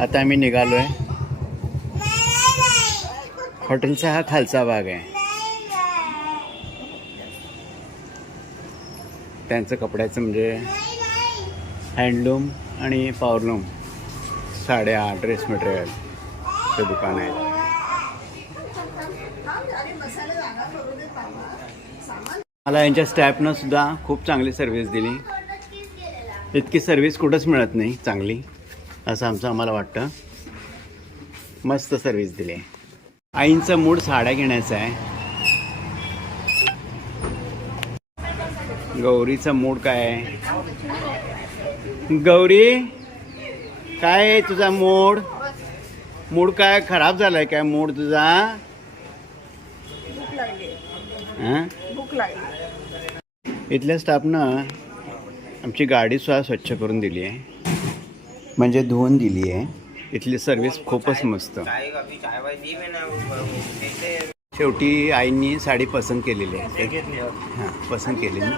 आता आम्ही निघालो आहे हॉटेलचा हा खालचा भाग आहे. त्यांचं कपड्याचं म्हणजे हँडलूम आणि पावरलूम. साड्या ड्रेस मटेरियल ते दुकान आहे. मला यांच्या स्टॅफनं सुद्धा खूप चांगली सर्व्हिस दिली. इतकी सर्व्हिस कुठंच मिळत नाही चांगली. असं आमचं आम्हाला वाटतं. मस्त सर्व्हिस दिली. आईंचा मूड साड्या घेण्याचा आहे. गौरीचा मूड काय आहे? गौरी काय आहे तुझा मूड? मूड काय? खराब झालाय काय मूड तुझा? इथल्या स्टाफनं आमची गाडी सुद्धा स्वच्छ करून दिली आहे. म्हणजे धुवून दिली आहे. इथली सर्विस खूपच मस्त. शेवटी आईंनी साडी पसंत केलेली आहे. हां पसंत केलेली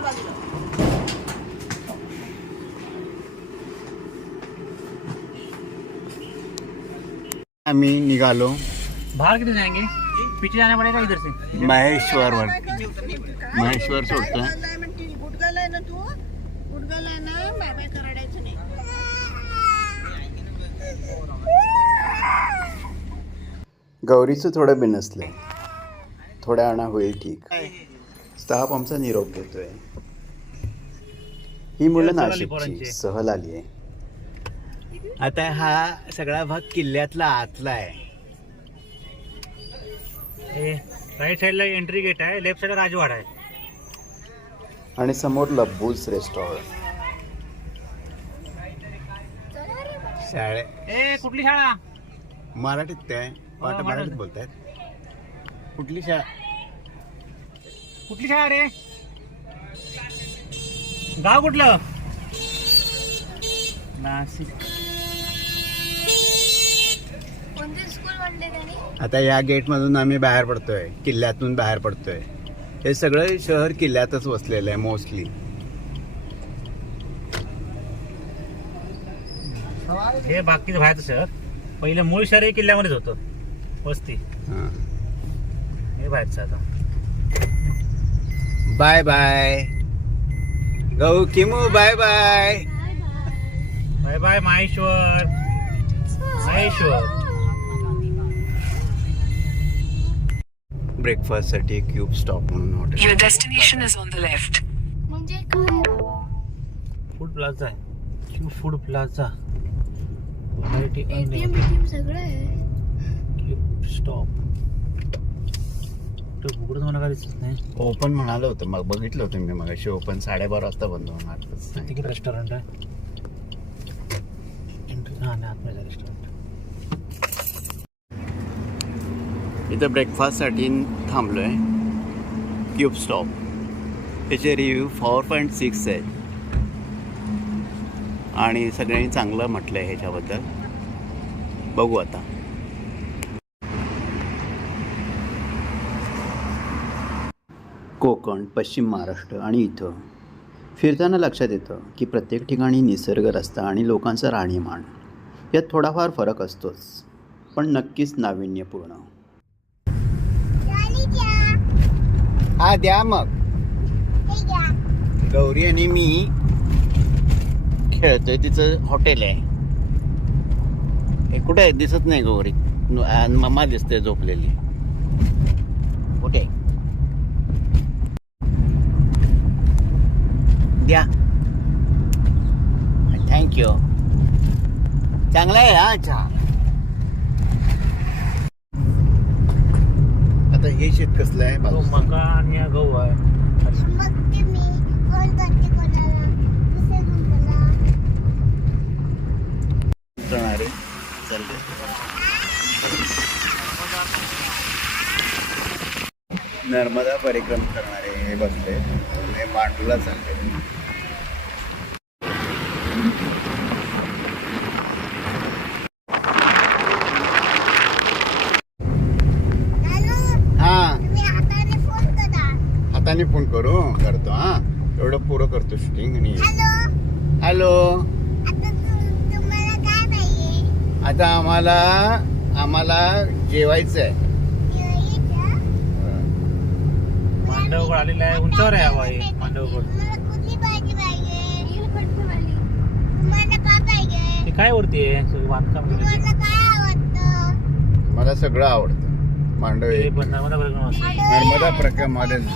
आम्ही निघालो. बाहर कितने जाएंगे पीछे जाना पड़ेगा इधर से महेश्वरवर. महेश्वर सोडतोय गुडगावला म्हणते, गुडगावला आहे ना तू गुडगावला आहे ना बाय बाय कराडायचं नाही गौरीचं थोडं बिनसलंय थोड्या आणा होईल ठीक. स्टाफ आमचा निरोप घेतोय. ही मुलं नाशिकची. सहल आली आहे. आता हा सगळा भाग किल्ल्यातला आतला आहे. राइट साइडला एंट्री गेट आहे लेफ्ट साइड राजवाडा आहे. आणि समोर लब्बूज रेस्टॉरंट शाळे. ए कुठली शाळा? मराठीत काय पाठ हो, मराठीत मराठीत. बोलतायत. कुठली शाळा? कुठली शाळा रे? गाव कुठलं? नाशिक. आता या गेटमधून आम्ही बाहेर पडतोय. किल्ल्यातून बाहेर पडतोय. हे सगळं शहर किल्ल्यातच वसलेलं आहे मोस्टली हे बाकीचं बाहेरचं शहर. पहिलं मूळ शहर हे किल्ल्यामध्येच होतं. वस्ती. हे. बाहेरचं आता बाय बाय. गहू किमू bye bye. Bye bye Maheshwar. Maheshwar. ब्रेकफास्टसाठी cube stop म्हणून hotel Your destination is on the left. म्हणजे काय? बाबा? फूड प्लाझा आहे क्यू फूड प्लाझा व्हरायटी सगळं आहे. स्टॉप तो उघडत काय दिसत नाही? ओपन म्हणालं होतं. मग बघितलं होतं मी. मग ओपन साडेबारा वाजता बंद होणार. रेस्टॉरंट आहे? इथं ब्रेकफास्टसाठी थांबलोय. क्यूब स्टॉप त्याचे रिव्ह्यू फोर पॉईंट सिक्स आहेत आणि सगळ्यांनी चांगलं म्हटलं आहे ह्याच्याबद्दल. बघू आता. कोकण पश्चिम महाराष्ट्र आणि इथं. फिरताना लक्षात येतं की प्रत्येक ठिकाणी निसर्ग रस्ता आणि लोकांचं राहणीमान यात थोडाफार फरक असतोच पण नक्कीच नाविन्यपूर्ण. हा द्या मग. गौरी आणि मी खेळतोय तिचं हॉटेल आहे. हे कुठे आहे? दिसत नाही गौरी. मम्मा दिसते झोपलेली. कुठे? द्या. थँक्यू चांगला आहे हा चहा. आता हे शेत कसलं आहे तो बाजूचं? मका आणि हा गहू आहे. मग ते मी फोन करते कोणाला. दुसऱ्या नंबरला. जाणारे चालले नर्मदा परिक्रम करणारे हे बसले. हे मांडूला चालले हॅलो हा तुम्ही हाताने फोन करा हाताने फोन करू? करतो हा. एवढं पुरं करतो शूटिंग आणि हॅलो हॅलो आता तु- तुम्हाला काय पाहिजे? आता आम्हाला आम्हाला जेवायचं? आहे मांडवगड आलेला आहे उंचावर आहे हवा हे मांडवगड ते काय वरती आहे? सगळं बांधकाम मला सगळं आवडतं. मांडव. नर्मदा परिक्रमा मॉडेल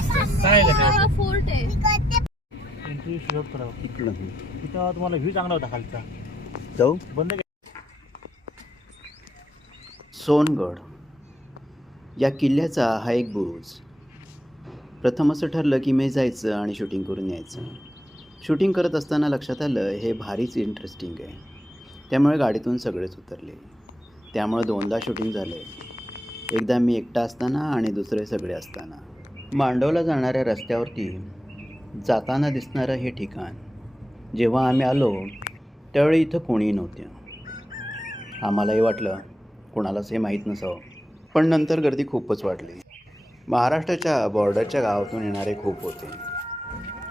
इकडं तिथं तुम्हाला व्ह्यू चांगला होता खालचा. जाऊ. बंद. सोनगड. या किल्ल्याचा हा एक बुरुज. प्रथम असं ठरलं की मी जायचं आणि शूटिंग करून यायचं. शूटिंग करत असताना लक्षात आलं हे भारीच इंटरेस्टिंग आहे. त्यामुळे गाडीतून सगळेच उतरले. त्यामुळे दोनदा शूटिंग झाले. एकदा मी एकटा असताना आणि दुसरे सगळे असताना. मांडवला जाणाऱ्या रस्त्यावरती जाताना दिसणारं हे ठिकाण. जेव्हा आम्ही आलो त्यावेळी इथं कोणीही नव्हते. आम्हालाही वाटलं कोणालाच हे माहीत नसावं. पण नंतर गर्दी खूपच वाढली. महाराष्ट्राच्या बॉर्डरच्या गावातून येणारे खूप होते.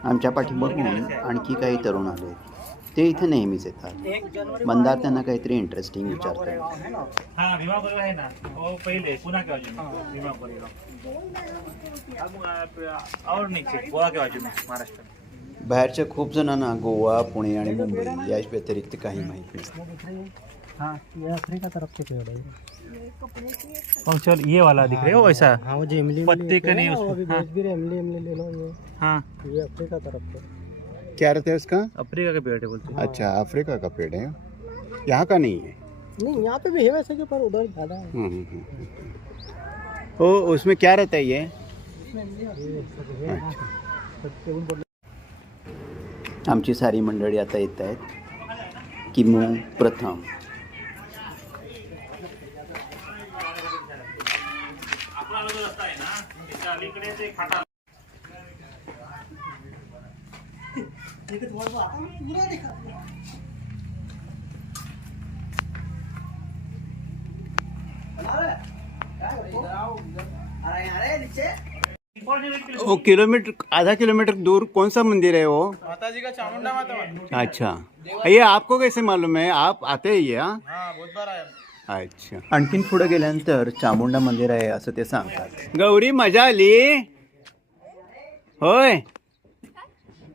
आमच्या पाठीमागून आणखी काही तरुण आले. ते इथे नेहमीच येतात. मंदार त्यांना काहीतरी इंटरेस्टिंग विचारतात. हा हो बाहेरच्या खूप जणांना गोवा पुणे आणि मुंबई या व्यतिरिक्त काही माहीत हाँ ये अफ्रीका तरफ के पेड़ है पंक्चुअल ये वाला दिख रहे हो वैसा. हाँ वो जो इमली पत्ते का नहीं उसमें, अभी हाँ। बेच भी रहे इमली इमली ले लो ये. हाँ. ये अफ्रीका तरफ के. क्या रहता है उसका? अफ्रीका के पेड़ है बोलते हैं। अच्छा अफ्रीका का पेड़ है। यहाँ का नहीं है? नहीं यहाँ पे भी है वैसे पर उधर ज़्यादा है। हम्म, हम्म, हम्म। ओ उसमें क्या रहता है ये? है उन बोल- आमची सारी मंडळी आता येत आहेत किमू प्रथम। आपला जो रस्ता आहे ना त्याच्या अलीकडे ते खाटा वो किलोमीटर आधा किलोमीटर दूर कौन सा मंदिर है वो? माता जी का चामुंडा माता अच्छा। ये आपको कैसे मालूम है? आप आते ही आहे अच्छा। आणखीन पुढे गेल्यानंतर चामुंडा मंदिर आहे असं ते सांगतात. गौरी मज़ा आली? होय?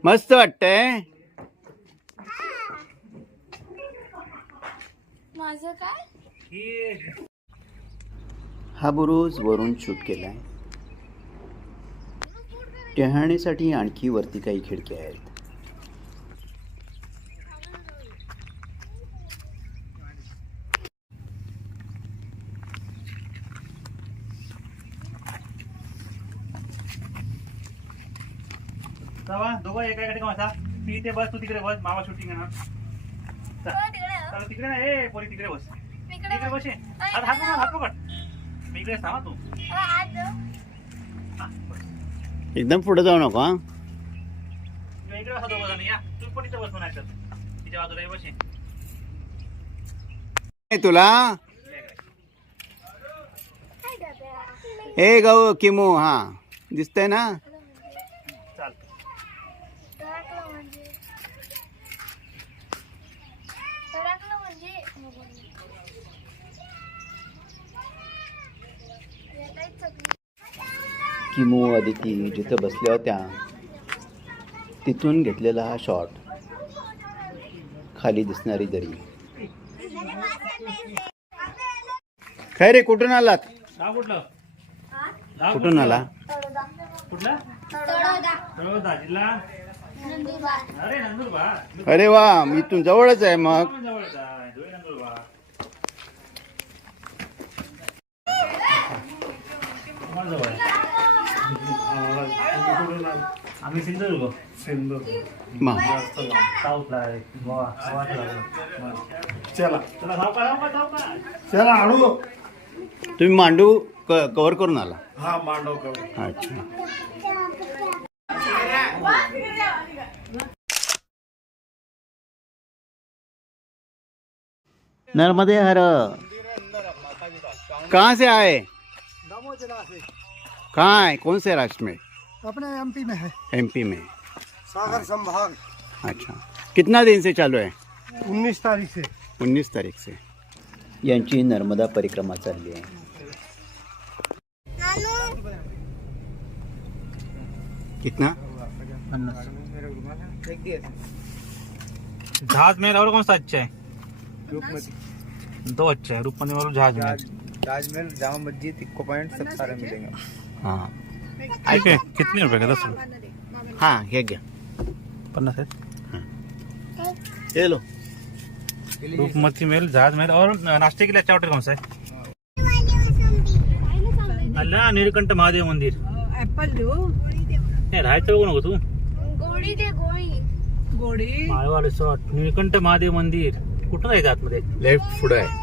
मस्त वाटतंय? माझं काय? हा बुरुज वरून शूट केलाय. टेहाणीसाठी आणखी वरती काही खिडक्या आहेत. जावा. दोघं एका एका ठिकाणी बसा ती इथे बस तू तिकडे बस. मामा शूटिंग आहे ना. चल. तिकडे? नाही ए पोरी तिकडे बस. तिकडे बस ये. हात हात पकड हात पकड. मी इकडे थांबा तू. हा, बस. एकदम पुढे जाऊ नका हा? किंवा इकडे बसा दोघं जण या. तू पण इथे बस म्हणायचं तिच्या बाजूला ये, बस ये. ए, तुला? ए गौ किमू हा. दिसतंय ना? किमू अदिती जिथं बसल्या होत्या तिथून घेतलेला हा शॉट खाली दिसणारी दरी. काय रे कुठून आलात? कुठून आला? अरे वा मी इथून जवळच आहे मग. जवळ आहे. आम्ही सिंधुदुर्ग. सिंधुदुर्ग. मा साऊथला आहे गोवा. गोवाला चला तुला धाव का धाव का धाव का चला हळू तुम्ही मांडू कव्हर करून आला? हा मांडव करू अच्छा. नर्मदे हर. कहाँ से आए? कहाँ है? कौन से राज्य में? अपने एमपी में है। एमपी में। सागर संभाग। अच्छा। कितना दिन से चालू है? उन्नीस तारीख से। उन्नीस तारीख से। यांची नर्मदा परिक्रमा चालली आहे. नानू? कितना? जहाज़ महल और कौन सा अच्छा है? दो अच्छा है रूपमती और जहाज़ महल ताजमहल जामा मस्जिद इको पॉइंट सब सारा मिलेगा। हाँ। ठीक है कितने रुपए का दस रुपये हां हे घ्या. पन्नास है. ये लो. रूपमती महल जहाज महल और नाश्ते के लिए अच्छा होटल कौन सा है? अल्ला नीलकंठ महादेव मंदिर. ऍपल देऊ हे राहायचं बघू नको तू? गोळी दे गोळी. गोडी. माळवाड रिसॉर्ट नीलकंठ महादेव मंदिर. कुठं जायचं आतमध्ये? लेफ्ट पुढे आहे.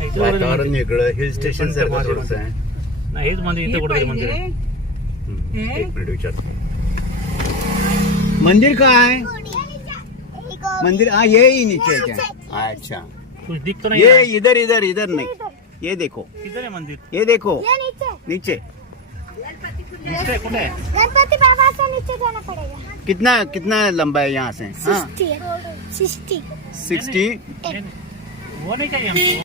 वातावरण मंदिर. वेगळं हिल स्टेशन सारखं. थोडंसं आहे नाही हेच मंदिर इथं कुठे मंदिर आहे. हम्म, एक मिनिट विचारतो मंदिर काय मंदिर हाँ ये ही नीचे क्या अच्छा कुछ दिख तो नहीं ये रहा है. इधर इधर इधर नहीं ये देखो किधर है मंदिर ये देखो नीचे नीचे नीचे कुठे आहे गणपति बाबा से नीचे जाना पड़ेगा कितना कितना लंबा है यहाँ से हाँ सिक्सटी सिक्सटी सिक्सटी वो नहीं चाहिए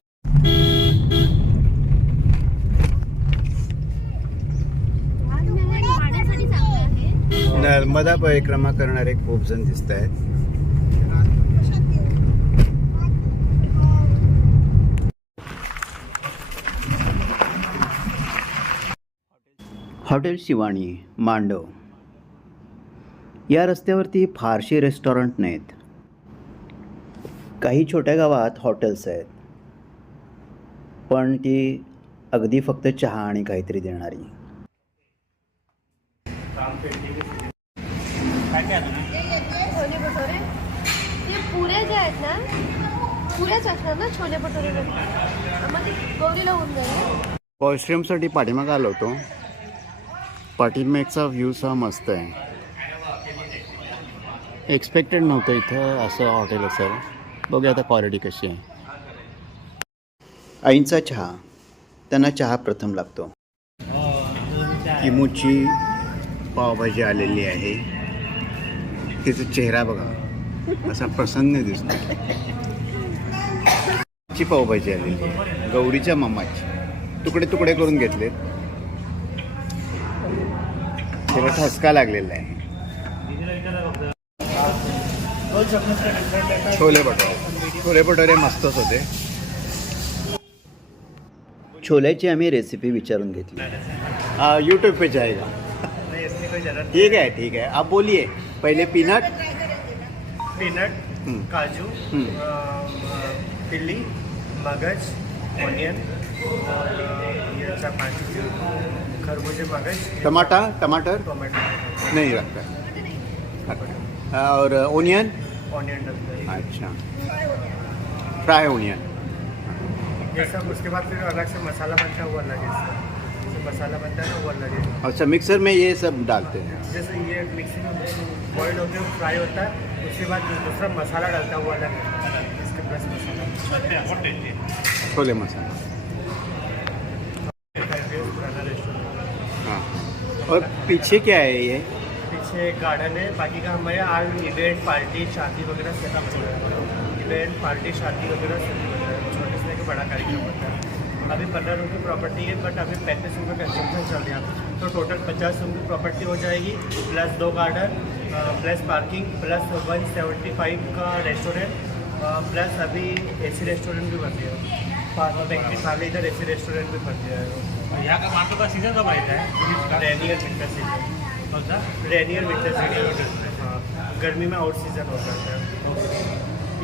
नर्मदा परिक्रमा करणारे खूप जण दिसत आहेत. हॉटेल शिवाणी मांडव. या रस्त्यावरती फारशी रेस्टॉरंट नाहीत. काही छोट्या गावात हॉटेल्स आहेत. पण ती अगदी फक्त चहा आणि काहीतरी देणारी काय काय आहे छोले भटुरे. ते पुऱ्या ज्या आहेत ना पुऱ्याच असणार ना छोले भटुरे मग गौरीला होऊन जाईल वॉशरूमसाठी पाठीमागं आलो होतो. पाठीमागचा व्ह्यूज मस्त आहे. एक्सपेक्टेड नव्हतं इथं असं हॉटेल असेल. बघूया आता क्वालिटी कशी आहे. आईंचा चहा. त्यांना चहा प्रथम लागतो. किमूची पावभाजी आलेली आहे. तिचा चेहरा बघा. असा प्रसन्न दिसतो. ची पावभाजी आलेली आहे गौरीच्या मम्माची तुकडे तुकडे करून घेतलेत. त्याला ठसका लागलेला आहे. छोले भटोरे छोले भटोरे मस्तच होते. छोल्याची आम्ही रेसिपी विचारून घेतली. यूट्यूब पे जाएगा ठीक है ठीक है आप बोलिए. पहले पीनट पीनट. काजू हम्म. तिल्ली मगज ऑनियन खरबूजे मगज टमाटर? टमाटर। नहीं रखता। और ओनियन ऑनियन हैं अच्छा। फ्राई ओनियन ये सब उसके बाद फिर अलग से मसाला बनता है वो अलग है मसाला बनता है ना वो अलग है। अच्छा मिक्सर में ये सब डालते हैं। जैसे ये मिक्सी में बॉइल होते हुए फ्राई होता है उसके बाद जो दूसरा मसाला डालता हुआ अलग है इसके प्लस मसाला। छोले मसाला। पुराना रेस्टोरेंट हाँ। और पीछे क्या है ये? पीछे एक गार्डन है बाकी का हमारे आज इवेंट पार्टी शादी वगैरह है। इवेंट पार्टी शादी वगैरह सभी होता छोटे से लेकर बड़ा कार्यक्रम होता है। अभी पंद्रह रुपये प्रॉपर्टी है बट अभी पैंतीस रुपये कंस्ट्रक्शन चल रहा है। तो टोटल पचास रुपये प्रॉपर्टी हो जाएगी प्लस दो garden plus parking plus one seventy five का रेस्टोरेंट प्लस अभी एसी रेस्टोरेंट भी बन गया है बैंकिंग हाल इधर एसी रेस्टोरेंट भी बन गया है यहाँ का मार्केट का सीजन कब रहता है? रेनियर विंटर सीजन कौन सा? रेनियर विंटर सीजन हाँ। गर्मी में आउट सीजन हो जाता है।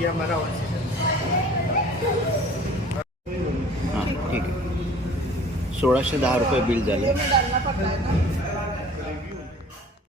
ये हमारा आउट सीजन हां ठीक आहे सोळाशे दहा रुपये बिल झालं.